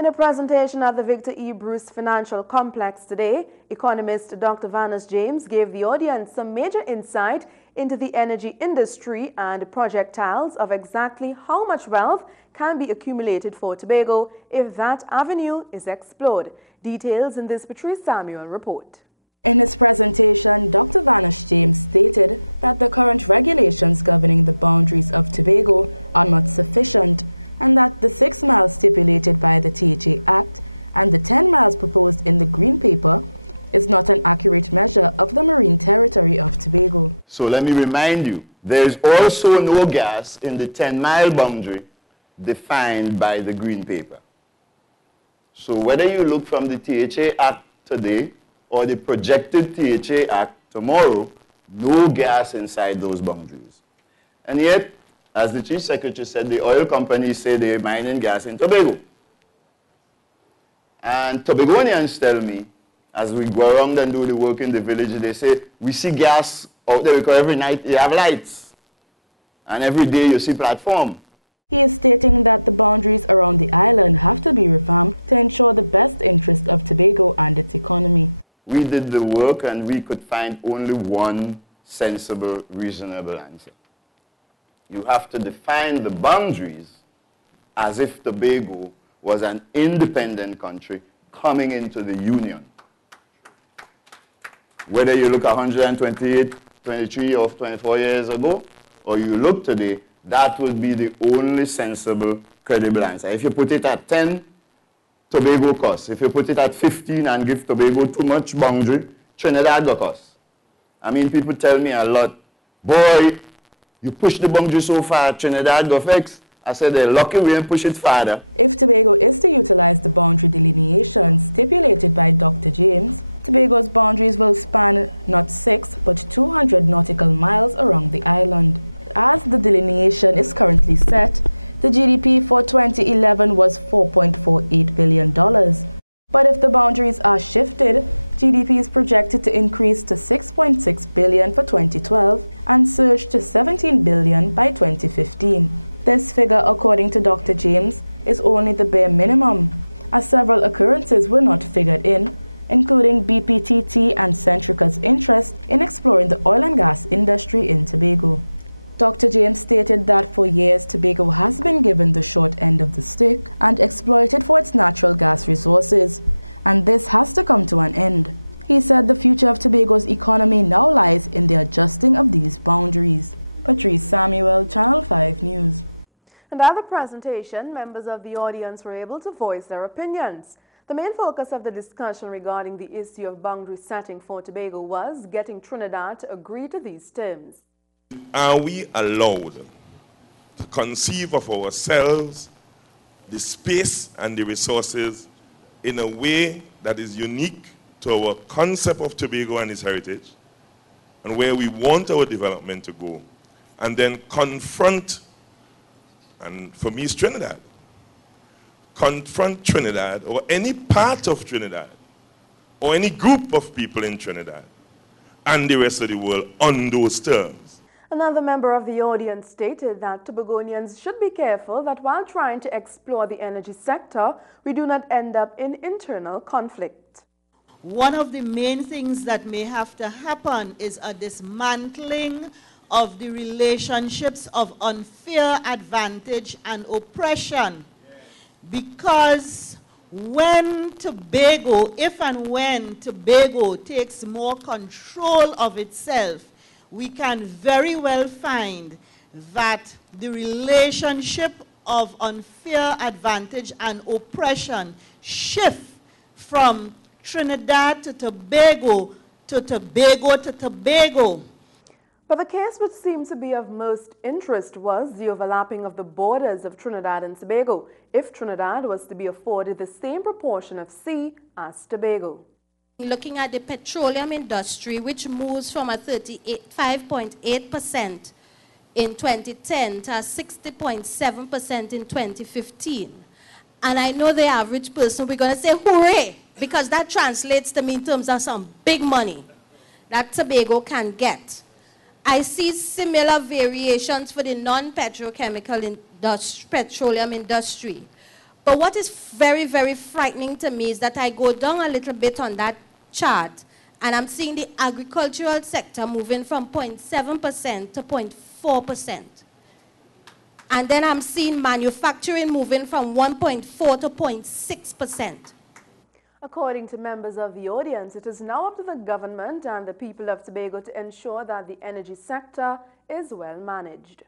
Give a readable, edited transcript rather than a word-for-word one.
In a presentation at the Victor E. Bruce Financial Complex today, economist Dr. Vanus James gave the audience some major insight into the energy industry and projectiles of exactly how much wealth can be accumulated for Tobago if that avenue is explored. Details in this Patrice Samuel report. So let me remind you, there is also no gas in the 10-mile boundary defined by the Green Paper. So whether you look from the THA Act today or the projected THA Act tomorrow, no gas inside those boundaries. And yet, as the Chief Secretary said, the oil companies say they're mining gas in Tobago. And Tobagonians tell me, as we go around and do the work in the village, they say, we see gas out there because every night you have lights. And every day you see platform. We did the work and we could find only one sensible, reasonable answer. You have to define the boundaries as if Tobago was an independent country coming into the Union. Whether you look 128, 23 or 24 years ago, or you look today, that would be the only sensible, credible answer. If you put it at 10, Tobago costs. If you put it at 15 and give Tobago too much boundary, Trinidad go cost. I mean, people tell me a lot, boy, you push the boundary so far, Trinidad go fix. I said, they're lucky we didn't push it farther. And at the presentation, members of the audience were able to voice their opinions. The main focus of the discussion regarding the issue of boundary setting for Tobago was getting Trinidad to agree to these terms. Are we allowed to conceive of ourselves, the space and the resources in a way that is unique to our concept of Tobago and its heritage, and where we want our development to go, and then confront, and for me it's Trinidad, confront Trinidad or any part of Trinidad or any group of people in Trinidad and the rest of the world on those terms. Another member of the audience stated that Tobagonians should be careful that while trying to explore the energy sector, we do not end up in internal conflict. One of the main things that may have to happen is a dismantling of the relationships of unfair advantage and oppression. Because when Tobago, if and when Tobago takes more control of itself, we can very well find that the relationship of unfair advantage and oppression shift from Trinidad to Tobago to Tobago to Tobago. But the case which seemed to be of most interest was the overlapping of the borders of Trinidad and Tobago, if Trinidad was to be afforded the same proportion of sea as Tobago. Looking at the petroleum industry, which moves from a 35.8% in 2010 to a 60.7% in 2015. And I know the average person, we're going to say hooray, because that translates to me in terms of some big money that Tobago can get. I see similar variations for the non-petrochemical petroleum industry. But what is very, very frightening to me is that I go down a little bit on that chart, and I'm seeing the agricultural sector moving from 0.7% to 0.4%. And then I'm seeing manufacturing moving from 1.4 to 0.6%. According to members of the audience, it is now up to the government and the people of Tobago to ensure that the energy sector is well managed.